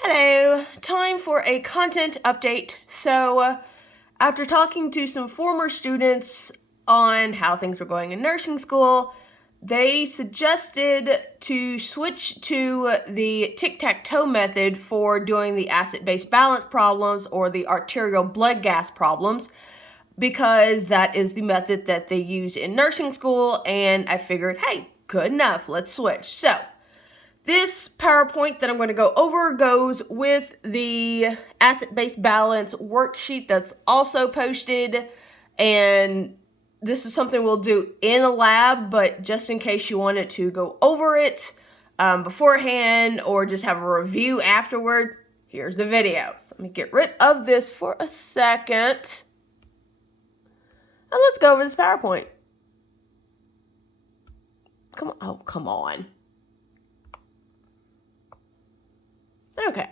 Hello, time for a content update. So, after talking to some former students on how things were going in nursing school, they suggested to switch to the Tic Tac Toe method for doing the acid base balance problems or the arterial blood gas problems, because that is the method that they use in nursing school, and I figured, hey, good enough, let's switch. So, this PowerPoint that I'm going to go over goes with the Acid Base Balance Worksheet that's also posted, and this is something we'll do in a lab, but just in case you wanted to go over it beforehand or just have a review afterward, here's the video. So let me get rid of this for a second, and let's go over this PowerPoint. Come on. Oh, come on. Okay,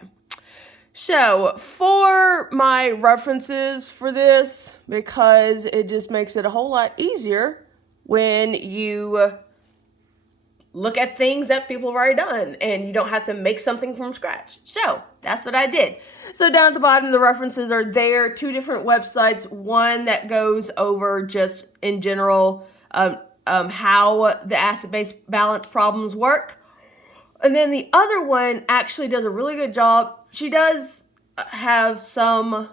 so for my references for this, because it just makes it a whole lot easier when you look at things that people have already done and you don't have to make something from scratch. So that's what I did. So down at the bottom, the references are there, two different websites, one that goes over just in general how the acid-base balance problems work. And then the other one actually does a really good job. She does have some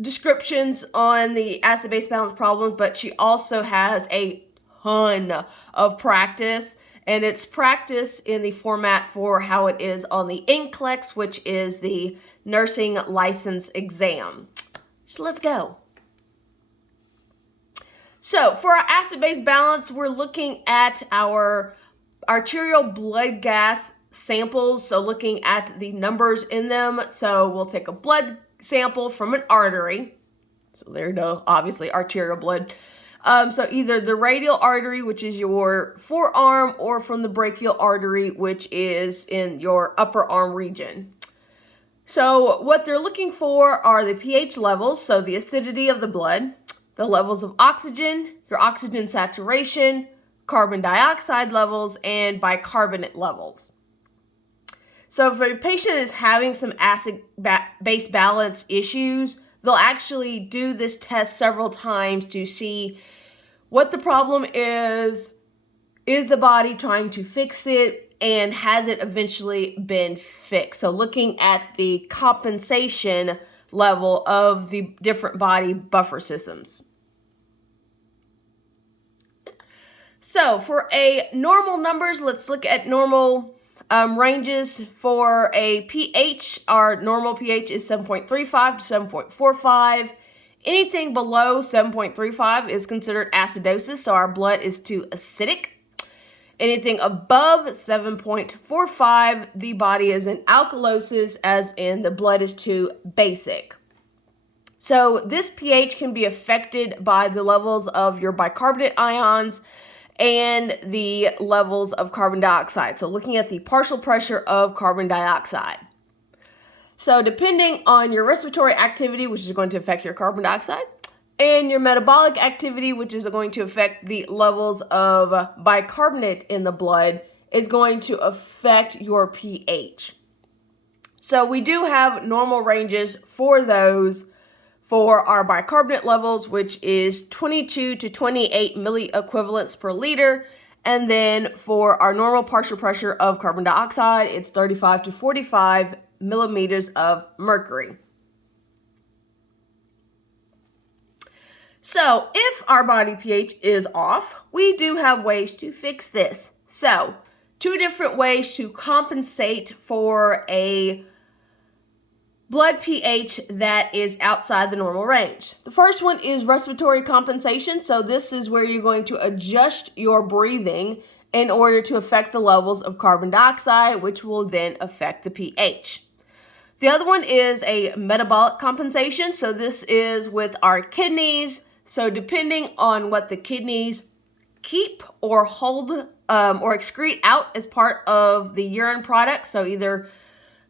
descriptions on the acid-base balance problems, but she also has a ton of practice, and it's practice in the format for how it is on the NCLEX, which is the nursing license exam. So let's go. So for our acid-base balance, we're looking at our arterial blood gas samples, so looking at the numbers in them. So we'll take a blood sample from an artery. So there you go, obviously arterial blood. So either the radial artery, which is your forearm, or from the brachial artery, which is in your upper arm region. So what they're looking for are the pH levels, so the acidity of the blood, the levels of oxygen, your oxygen saturation, carbon dioxide levels, and bicarbonate levels. So if a patient is having some acid-base balance issues, they'll actually do this test several times to see what the problem is the body trying to fix it, and has it eventually been fixed? So looking at the compensation level of the different body buffer systems. So for a normal numbers, let's look at normal ranges. For a pH, our normal pH is 7.35 to 7.45. Anything below 7.35 is considered acidosis, so our blood is too acidic. Anything above 7.45, the body is in alkalosis, as in the blood is too basic. So this pH can be affected by the levels of your bicarbonate ions and the levels of carbon dioxide. So looking at the partial pressure of carbon dioxide. So depending on your respiratory activity, which is going to affect your carbon dioxide, and your metabolic activity, which is going to affect the levels of bicarbonate in the blood, is going to affect your pH. So we do have normal ranges for those. For our bicarbonate levels, which is 22 to 28 milliequivalents per liter. And then for our normal partial pressure of carbon dioxide, it's 35 to 45 millimeters of mercury. So if our body pH is off, we do have ways to fix this. So two different ways to compensate for a blood pH that is outside the normal range. The first one is respiratory compensation. So this is where you're going to adjust your breathing in order to affect the levels of carbon dioxide, which will then affect the pH. The other one is a metabolic compensation. So this is with our kidneys. So depending on what the kidneys keep or hold or excrete out as part of the urine product, so either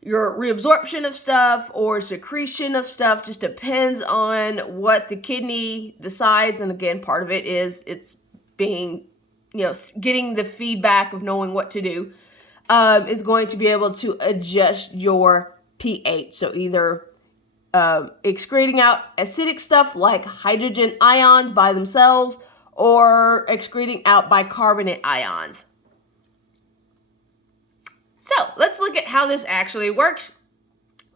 your reabsorption of stuff or secretion of stuff, just depends on what the kidney decides. And again, part of it is it's being, getting the feedback of knowing what to do, is going to be able to adjust your pH. So either excreting out acidic stuff like hydrogen ions by themselves or excreting out bicarbonate ions. So let's look at how this actually works,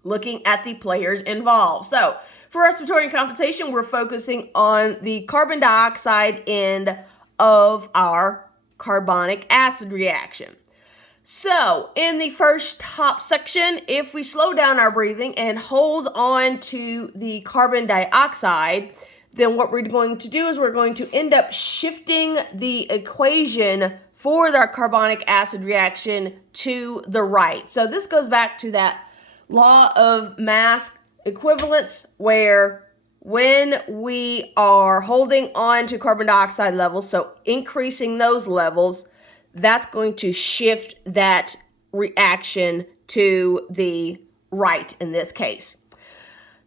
looking at the players involved. So for respiratory compensation, we're focusing on the carbon dioxide end of our carbonic acid reaction. So in the first top section, if we slow down our breathing and hold on to the carbon dioxide, then what we're going to do is we're going to end up shifting the equation for our carbonic acid reaction to the right. So this goes back to that law of mass equivalence, where when we are holding on to carbon dioxide levels, so increasing those levels, that's going to shift that reaction to the right in this case.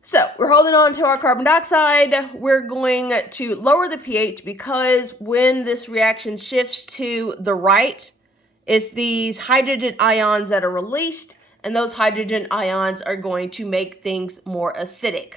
So we're holding on to our carbon dioxide. We're going to lower the pH because when this reaction shifts to the right, it's these hydrogen ions that are released, and those hydrogen ions are going to make things more acidic.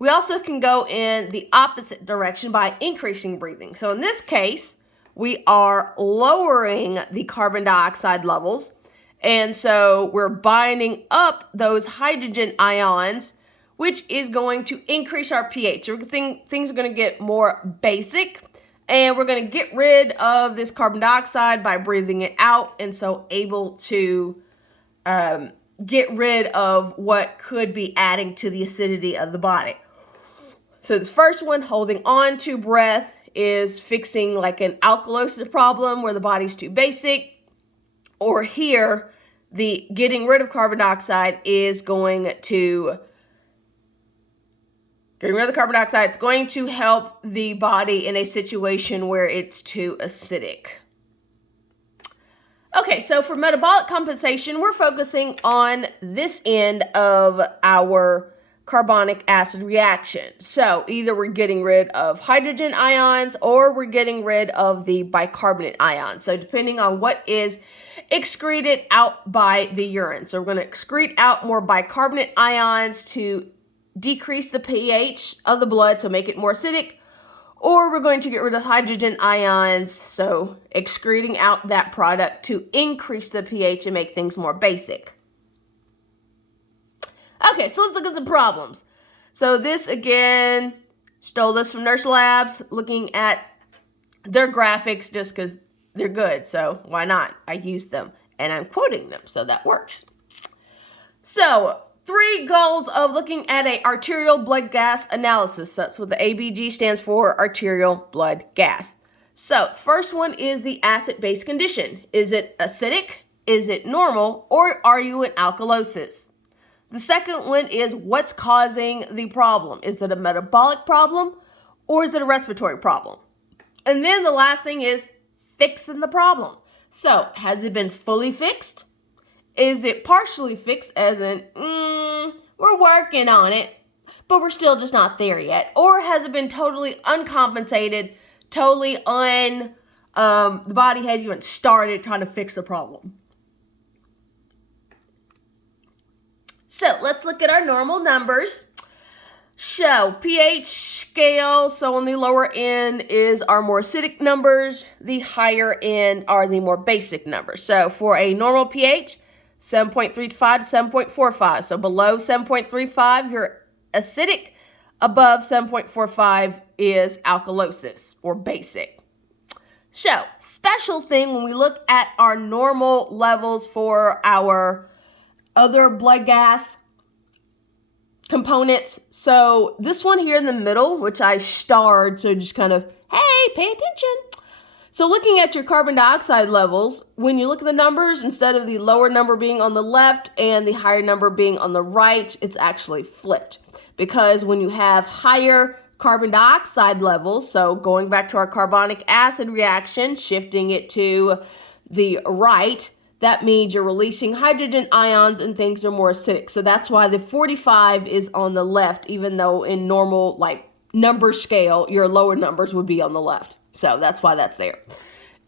We also can go in the opposite direction by increasing breathing. So in this case, we are lowering the carbon dioxide levels, and so we're binding up those hydrogen ions, which is going to increase our pH. So things are going to get more basic, and we're going to get rid of this carbon dioxide by breathing it out, and so able to get rid of what could be adding to the acidity of the body. So this first one, holding on to breath, is fixing like an alkalosis problem where the body's too basic. Or here, the getting rid of carbon dioxide is going to it's going to help the body in a situation where it's too acidic. Okay, so for metabolic compensation, we're focusing on this end of our carbonic acid reaction. So either we're getting rid of hydrogen ions or we're getting rid of the bicarbonate ions. So depending on what is excreted out by the urine. So we're going to excrete out more bicarbonate ions to decrease the pH of the blood, so make it more acidic, or we're going to get rid of hydrogen ions, so excreting out that product to increase the pH and make things more basic. Okay, so let's look at some problems. So this, again, stole this from Nurse Labs, looking at their graphics just because they're good, so why not? I used them, and I'm quoting them, so that works. So 3 goals of looking at an arterial blood gas analysis. That's what the ABG stands for, arterial blood gas. So first one is the acid-base condition. Is it acidic? Is it normal? Or are you in alkalosis? The second one is what's causing the problem. Is it a metabolic problem or is it a respiratory problem? And then the last thing is fixing the problem. So has it been fully fixed? Is it partially fixed, as in, we're working on it, but we're still just not there yet? Or has it been totally uncompensated, totally the body hadn't even started trying to fix the problem? So let's look at our normal numbers. So pH scale, so on the lower end is our more acidic numbers. The higher end are the more basic numbers. So for a normal pH, 7.35 to 7.45. So below 7.35, you're acidic. Above 7.45 is alkalosis or basic. So special thing when we look at our normal levels for our other blood gas components. So this one here in the middle, which I starred, so just kind of, hey, pay attention. So looking at your carbon dioxide levels, when you look at the numbers, instead of the lower number being on the left and the higher number being on the right, it's actually flipped. Because when you have higher carbon dioxide levels, so going back to our carbonic acid reaction, shifting it to the right, that means you're releasing hydrogen ions and things are more acidic. So that's why the 45 is on the left, even though in normal number scale, your lower numbers would be on the left. So that's why that's there.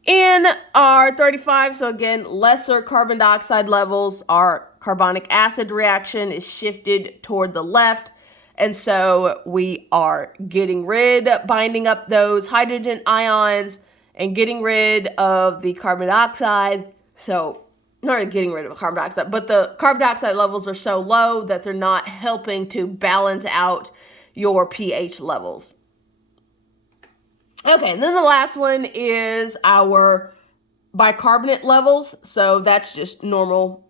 In our 35, so again, lesser carbon dioxide levels, our carbonic acid reaction is shifted toward the left. And so we are binding up those hydrogen ions and getting rid of the carbon dioxide. So, not getting rid of carbon dioxide, but the carbon dioxide levels are so low that they're not helping to balance out your pH levels. Okay, and then the last one is our bicarbonate levels. So that's just normal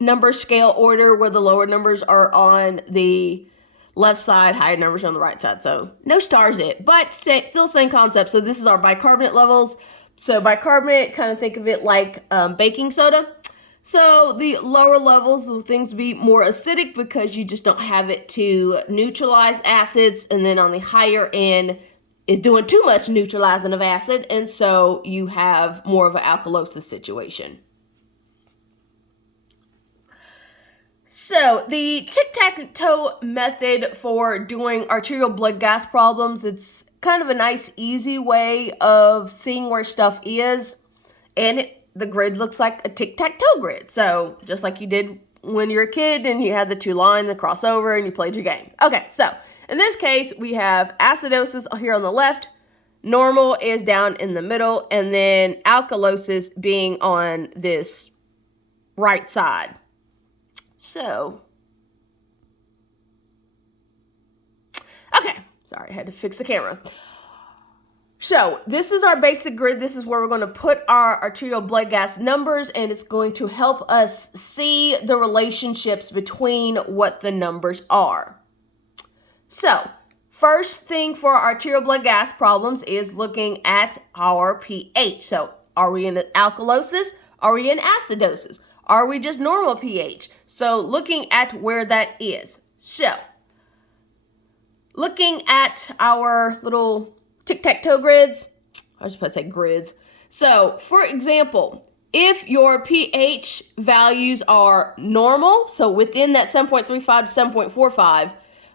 number scale order, where the lower numbers are on the left side, higher numbers on the right side. So no stars it, but still same concept. So this is our bicarbonate levels. So bicarbonate, kind of think of it like baking soda. So the lower levels of things be more acidic because you just don't have it to neutralize acids. And then on the higher end, it's doing too much neutralizing of acid. And so you have more of an alkalosis situation. So the Tic Tac Toe method for doing arterial blood gas problems, it's kind of a nice, easy way of seeing where stuff is. And the grid looks like a tic-tac-toe grid. So just like you did when you were a kid and you had the two lines that cross over and you played your game. Okay, so in this case, we have acidosis here on the left, normal is down in the middle, and then alkalosis being on this right side. So, okay, sorry, I had to fix the camera. So this is our basic grid. This is where we're going to put our arterial blood gas numbers, and it's going to help us see the relationships between what the numbers are. So first thing for arterial blood gas problems is looking at our pH. So are we in alkalosis? Are we in acidosis? Are we just normal pH? So looking at where that is. So looking at our little tic-tac-toe grids, I was supposed to say grids. So for example, if your pH values are normal, so within that 7.35 to 7.45,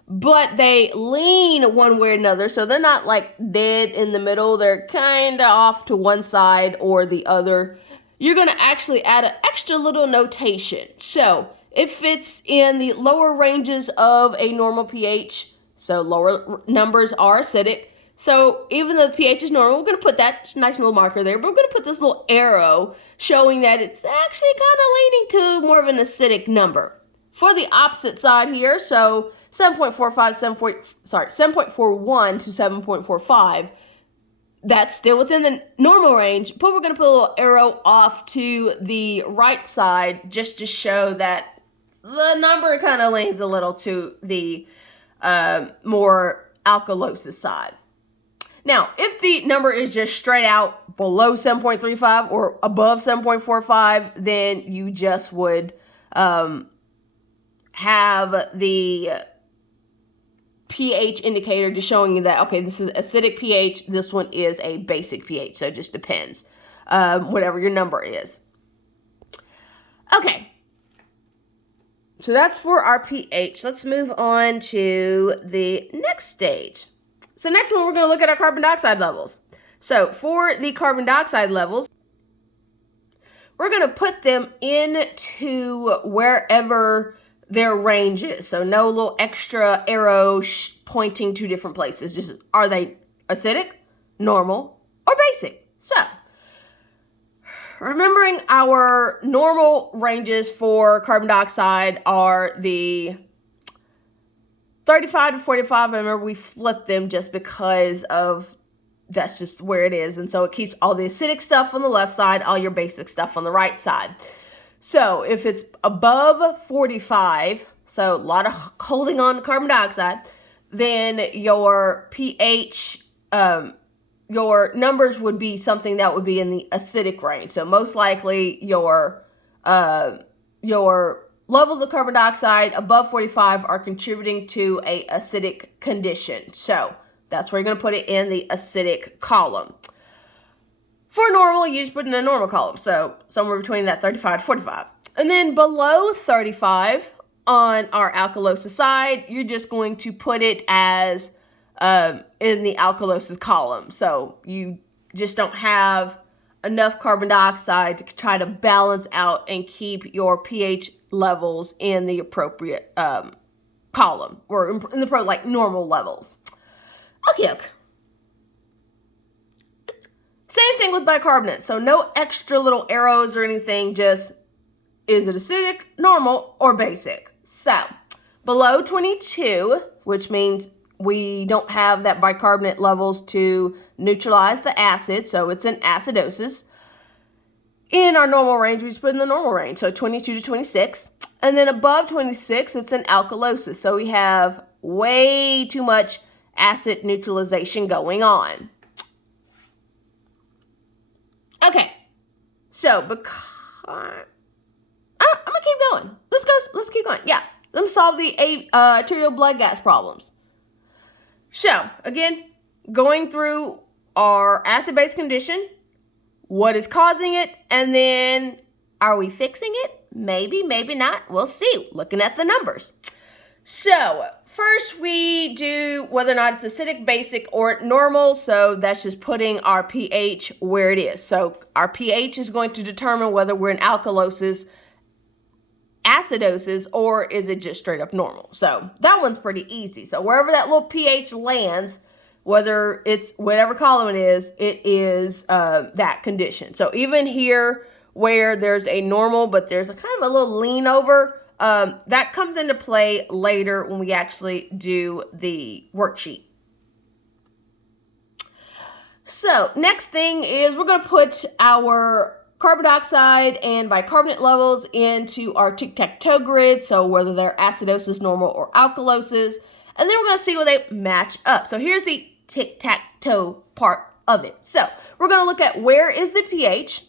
but they lean one way or another, so they're not like dead in the middle, they're kind of off to one side or the other, you're going to actually add an extra little notation. So if it's in the lower ranges of a normal pH, so lower numbers are acidic, so even though the pH is normal, we're going to put that nice little marker there, but we're going to put this little arrow showing that it's actually kind of leaning to more of an acidic number. For the opposite side here, so 7.41 to 7.45, that's still within the normal range, but we're going to put a little arrow off to the right side just to show that the number kind of leans a little to the more alkalosis side. Now, if the number is just straight out below 7.35 or above 7.45, then you just would have the pH indicator just showing you that, okay, this is acidic pH, this one is a basic pH, so it just depends, whatever your number is. Okay, so that's for our pH. Let's move on to the next stage. So next one, we're going to look at our carbon dioxide levels. So for the carbon dioxide levels, we're going to put them into wherever their range is. So no little extra arrow pointing to different places. Just are they acidic, normal, or basic? So remembering our normal ranges for carbon dioxide are the 35 to 45, I remember we flipped them just because of that's just where it is. And so it keeps all the acidic stuff on the left side, all your basic stuff on the right side. So if it's above 45, so a lot of holding on to carbon dioxide, then your pH, your numbers would be something that would be in the acidic range. So most likely your levels of carbon dioxide above 45 are contributing to a acidic condition. So that's where you're going to put it in the acidic column. For normal, you just put it in a normal column. So somewhere between that 35 to 45. And then below 35 on our alkalosis side, you're just going to put it as in the alkalosis column. So you just don't have enough carbon dioxide to try to balance out and keep your pH levels in the appropriate column, or in the like normal levels. Okay. Same thing with bicarbonate. So no extra little arrows or anything, just is it acidic, normal, or basic? So below 22, which means we don't have that bicarbonate levels to neutralize the acid, so it's an acidosis. In our normal range, we just put in the normal range, so 22 to 26. And then above 26, it's an alkalosis, so we have way too much acid neutralization going on. Okay, so I'm gonna keep going. Let's keep going. Yeah, let's solve the arterial blood gas problems. So again, going through our acid-base condition, what is causing it, and then are we fixing it? Maybe, maybe not. We'll see, looking at the numbers. So first we do whether or not it's acidic, basic, or normal. So that's just putting our pH where it is. So our pH is going to determine whether we're in alkalosis, acidosis, or is it just straight up normal. So that one's pretty easy. So wherever that little pH lands, whether it's whatever column it is that condition. So even here where there's a normal, but there's a kind of a little lean over, that comes into play later when we actually do the worksheet. So next thing is we're going to put our carbon dioxide and bicarbonate levels into our TIC Tac Toe grid, so whether they're acidosis, normal, or alkalosis, and then we're going to see where they match up. So here's the Tic Tac Toe part of it. So we're going to look at where is the pH,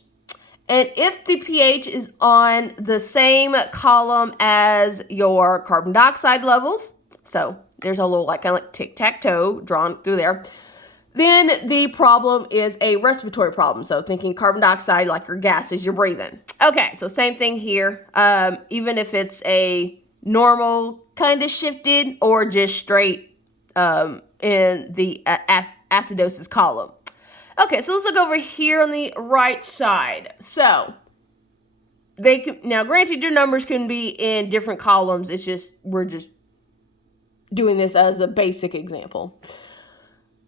and if the pH is on the same column as your carbon dioxide levels, so there's a little kind of like tic-tac-toe drawn through there, then the problem is a respiratory problem. So thinking carbon dioxide like your gases you're breathing. Okay, so same thing here. Even if it's a normal kind of shifted or just straight in the acidosis column. Okay, so let's look over here on the right side. So they can, now granted your numbers can be in different columns. It's just, we're just doing this as a basic example.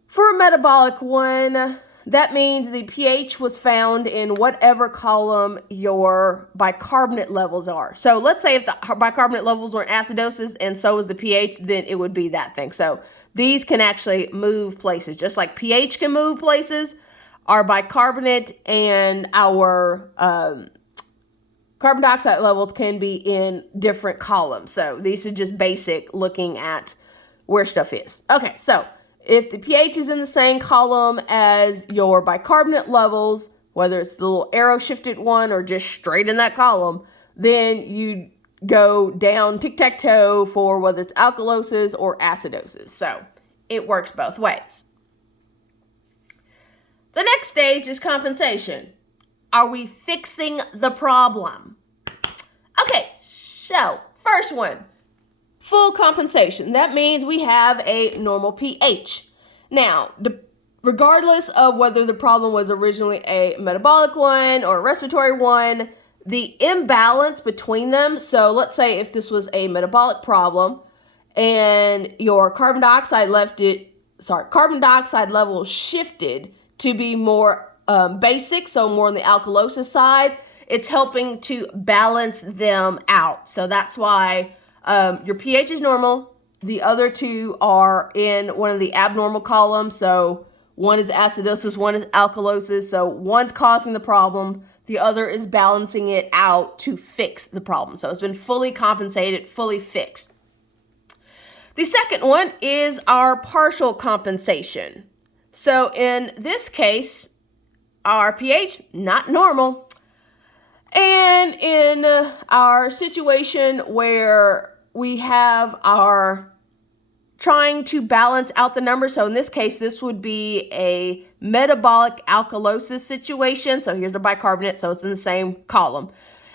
For a metabolic one, that means the pH was found in whatever column your bicarbonate levels are. So let's say if the bicarbonate levels were in acidosis and so was the pH, then it would be that thing. So these can actually move places. Just like pH can move places, our bicarbonate and our carbon dioxide levels can be in different columns. So these are just basic looking at where stuff is. Okay, so if the pH is in the same column as your bicarbonate levels, whether it's the little arrow shifted one or just straight in that column, then you go down tic-tac-toe for whether it's alkalosis or acidosis. So it works both ways. The next stage is compensation. Are we fixing the problem? Okay, so first one. Full compensation. That means we have a normal pH. Now, regardless of whether the problem was originally a metabolic one or a respiratory one, the imbalance between them, so let's say if this was a metabolic problem and your carbon dioxide level shifted to be more basic, so more on the alkalosis side, it's helping to balance them out. So that's why your pH is normal. The other two are in one of the abnormal columns. So one is acidosis, one is alkalosis. So one's causing the problem. The other is balancing it out to fix the problem. So it's been fully compensated, fully fixed. The second one is our partial compensation. So in this case, our pH, not normal. And in our situation where we have our trying to balance out the numbers. So in this case, this would be a metabolic alkalosis situation. So here's the bicarbonate, so it's in the same column.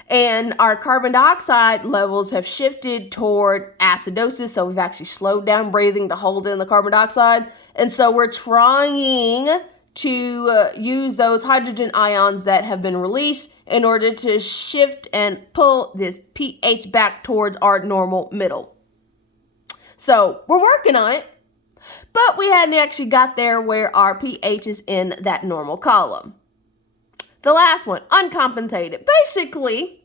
And our carbon dioxide levels have shifted toward acidosis. So we've actually slowed down breathing to hold in the carbon dioxide. And so we're trying to use those hydrogen ions that have been released in order to shift and pull this pH back towards our normal middle. So we're working on it, but we hadn't actually got there where our pH is in that normal column. The last one, uncompensated. Basically,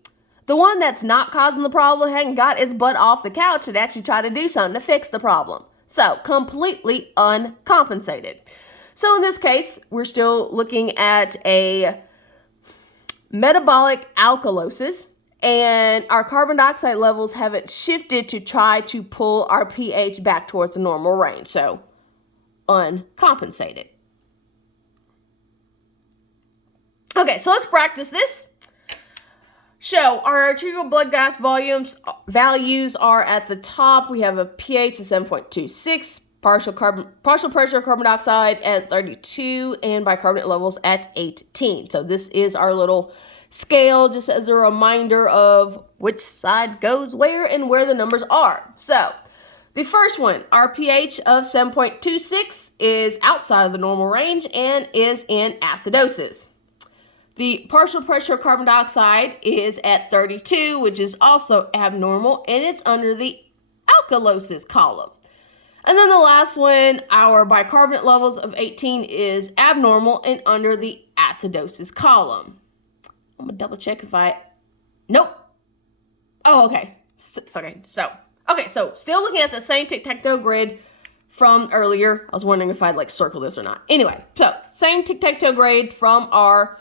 the one that's not causing the problem hadn't got its butt off the couch and actually tried to do something to fix the problem. So, completely uncompensated. So in this case, we're still looking at a metabolic alkalosis, and our carbon dioxide levels haven't shifted to try to pull our pH back towards the normal range. So, uncompensated. Okay, so let's practice this. So our arterial blood gas values are at the top. We have a pH of 7.26, partial pressure of carbon dioxide at 32, and bicarbonate levels at 18. So this is our little scale, just as a reminder of which side goes where and where the numbers are. So the first one, our pH of 7.26 is outside of the normal range and is in acidosis. The partial pressure of carbon dioxide is at 32, which is also abnormal, and it's under the alkalosis column. And then the last one, our bicarbonate levels of 18 is abnormal and under the acidosis column. I'm gonna double check if nope. Oh, okay. So still looking at the same tic-tac-toe grid from earlier. I was wondering if I'd circle this or not. Anyway, so same tic-tac-toe grid from our,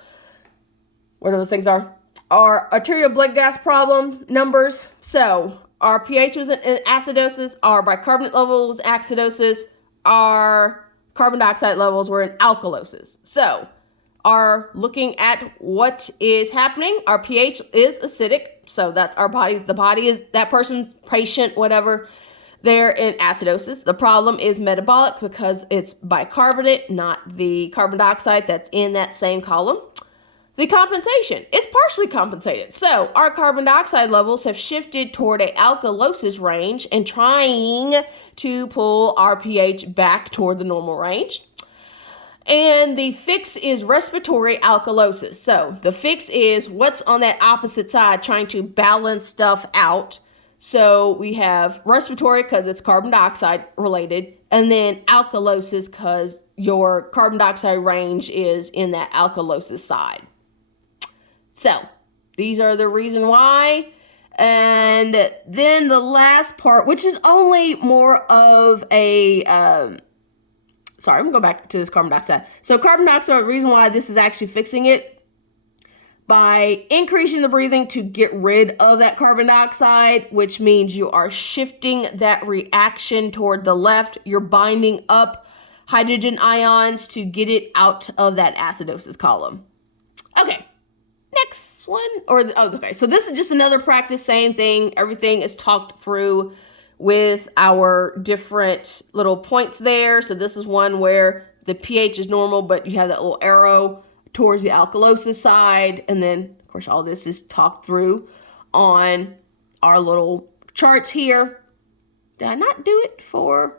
whatever those things are, our arterial blood gas problem numbers. So our pH was in acidosis, our bicarbonate level was acidosis, our carbon dioxide levels were in alkalosis. So are looking at what is happening. Our pH is acidic, so that's our body. The body is that person's patient, whatever. They're in acidosis. The problem is metabolic because it's bicarbonate, not the carbon dioxide that's in that same column. The compensation is partially compensated. So our carbon dioxide levels have shifted toward a alkalosis range and trying to pull our pH back toward the normal range. And the fix is respiratory alkalosis. So the fix is what's on that opposite side trying to balance stuff out. So we have respiratory because it's carbon dioxide related, and then alkalosis because your carbon dioxide range is in that alkalosis side. So these are the reason why. And then the last part, which is only more of a, I'm going to go back to this carbon dioxide. So carbon dioxide, the reason why this is actually fixing it, by increasing the breathing to get rid of that carbon dioxide, which means you are shifting that reaction toward the left. You're binding up hydrogen ions to get it out of that acidosis column. Okay. Next one, okay, so this is just another practice, same thing. Everything is talked through with our different little points there. So this is one where the pH is normal, but you have that little arrow towards the alkalosis side. And then, of course, all this is talked through on our little charts here. Did I not do it for?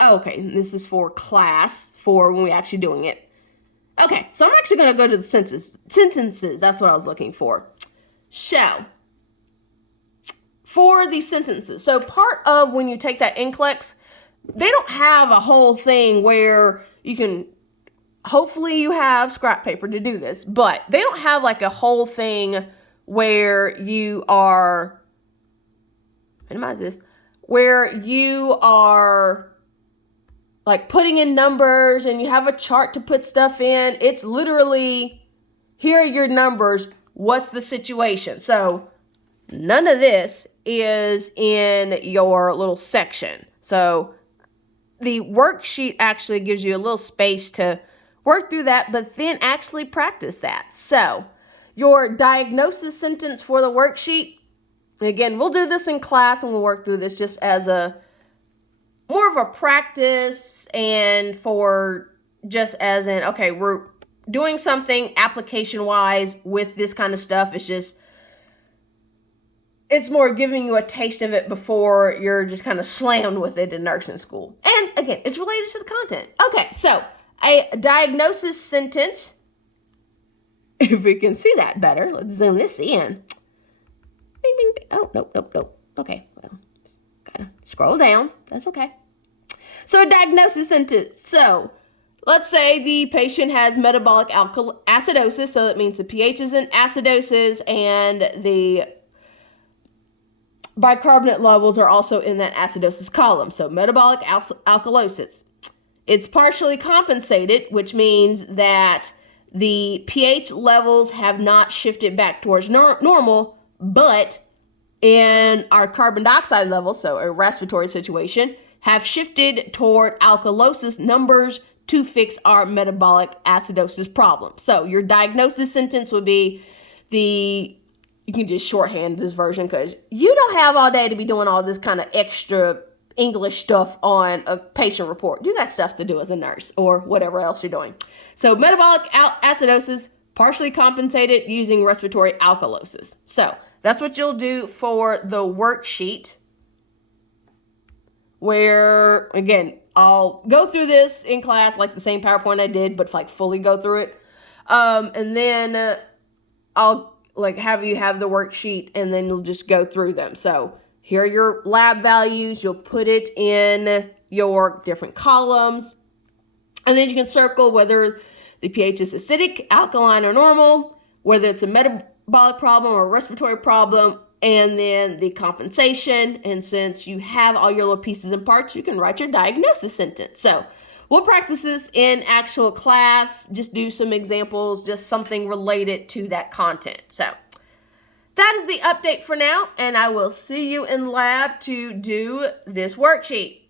Oh, okay, this is for class, for when we're actually doing it. Okay, so I'm actually going to go to the sentences. That's what I was looking for. So, for the sentences. So, part of when you take that NCLEX, they don't have a whole thing where you can, hopefully you have scrap paper to do this, but they don't have like a whole thing where you are, minimize this, where you are like putting in numbers and you have a chart to put stuff in. It's literally, here are your numbers. What's the situation? So none of this is in your little section. So the worksheet actually gives you a little space to work through that, but then actually practice that. So your diagnosis sentence for the worksheet, again, we'll do this in class and we'll work through this just as a more of a practice and for just as in, okay, we're doing something application-wise with this kind of stuff, it's more giving you a taste of it before you're just kind of slammed with it in nursing school. And again, it's related to the content. Okay, so a diagnosis sentence, if we can see that better, let's zoom this in. Bing, bing, bing. Oh, nope. Okay, well, gotta scroll down. That's okay. So a diagnosis sentence. So let's say the patient has metabolic acidosis, so that means the pH is in acidosis and the bicarbonate levels are also in that acidosis column. So metabolic alkalosis. It's partially compensated, which means that the pH levels have not shifted back towards normal, but in our carbon dioxide levels, so a respiratory situation, have shifted toward alkalosis numbers to fix our metabolic acidosis problem. So your diagnosis sentence would be you can just shorthand this version because you don't have all day to be doing all this kind of extra English stuff on a patient report. You got stuff to do as a nurse or whatever else you're doing. So metabolic acidosis, partially compensated using respiratory alkalosis. So that's what you'll do for the worksheet, where, again, I'll go through this in class like the same PowerPoint I did, but like fully go through it. And then I'll have you have the worksheet and then you'll just go through them. So here are your lab values. You'll put it in your different columns. And then you can circle whether the pH is acidic, alkaline, or normal, whether it's a metabolic problem or a respiratory problem, and then the compensation. And since you have all your little pieces and parts, you can write your diagnosis sentence. So we'll practice this in actual class, just do some examples, just something related to that content. So that is the update for now, and I will see you in lab to do this worksheet.